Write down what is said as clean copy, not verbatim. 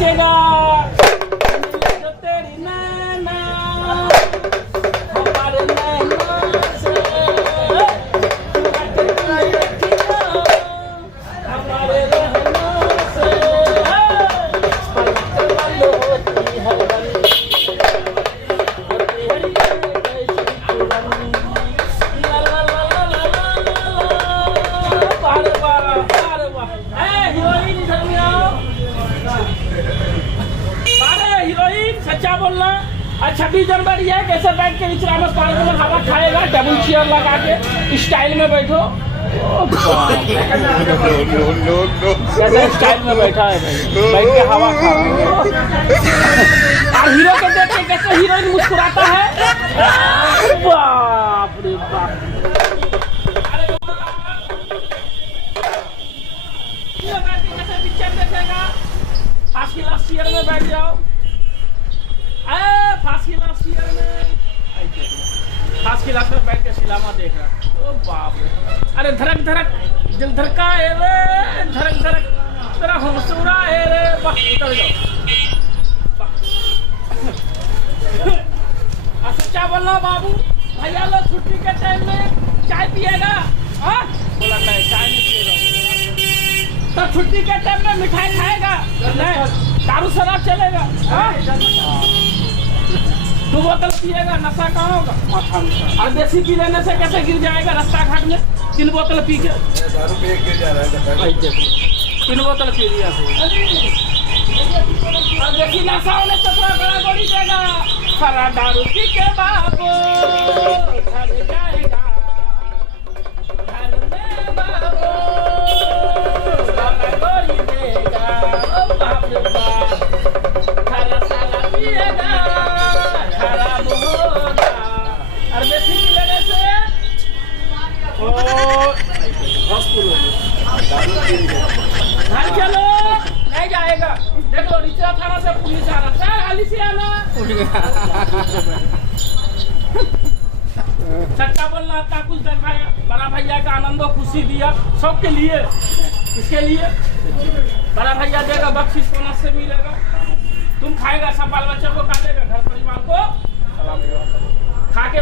नाचेगा जो तेरी नैना हमारे नैना से हमारे रहना से पल होती है सच्चा बोलना। आज 26 जनवरी है, कैसे बैठ के विश्रामस पार्क में हवा खाएगा, टेबल चेयर लगा के स्टाइल में बैठो। कैसे स्टाइल में बैठा है भाई, बैठ के हवा खा। और हीरो को देख के कैसे हीरोइन मुस्कुराता है। बाप रे बाप। कैसे पिक्चर देखेगा, फांस की लास्ट ईयर में बैठ जाओ। फांस की लास्ट ईयर में फांस की लास्ट में बैठ के सिलामा देख रहा। ओ बाप रे। अरे धड़क धड़क दिल धड़का है रे, धड़क धड़क तेरा हौसला है रे। वाह उतर जाओ। सच्चा बोलना बाबू, भैया लोग छुट्टी के टाइम में चाय पिएगा। हाँ बोला नहीं, चाय नहीं पिएगा तो छुट्टी के टाइम में मिठाई खाएगा, नहीं दारू शराब चलेगा। हाँ 2 बोतल पिएगा, नशा कहाँ होगा। और देसी पी लेने से कैसे गिर जाएगा रास्ता घाट में। 3 बोतल पी के दारू पे गिर जा रहा है। 3 बोतल पी लिया और देसी नशा होने से पूरा बड़ा गोली देगा। सारा दारू पी के बाबू घर जाएगा, घर में बाबू बड़ा गोली देगा। ओ बाप रे बाप, सारा सारा पिएगा, खराब होगा। और बेसी पी लेने से घर चलो नहीं जाएगा। देखो रिचरा थाना से पुलिस आ रहा। सर हाली से आना। सच्चा बोलना, इतना कुछ दिखाया, बड़ा भैया का आनंद और खुशी दिया सबके लिए। इसके लिए बड़ा भैया देगा, बख्शिश कोना से मिलेगा। तुम खाएगा, सब बाल बच्चों को खा देगा, घर परिवार को खा के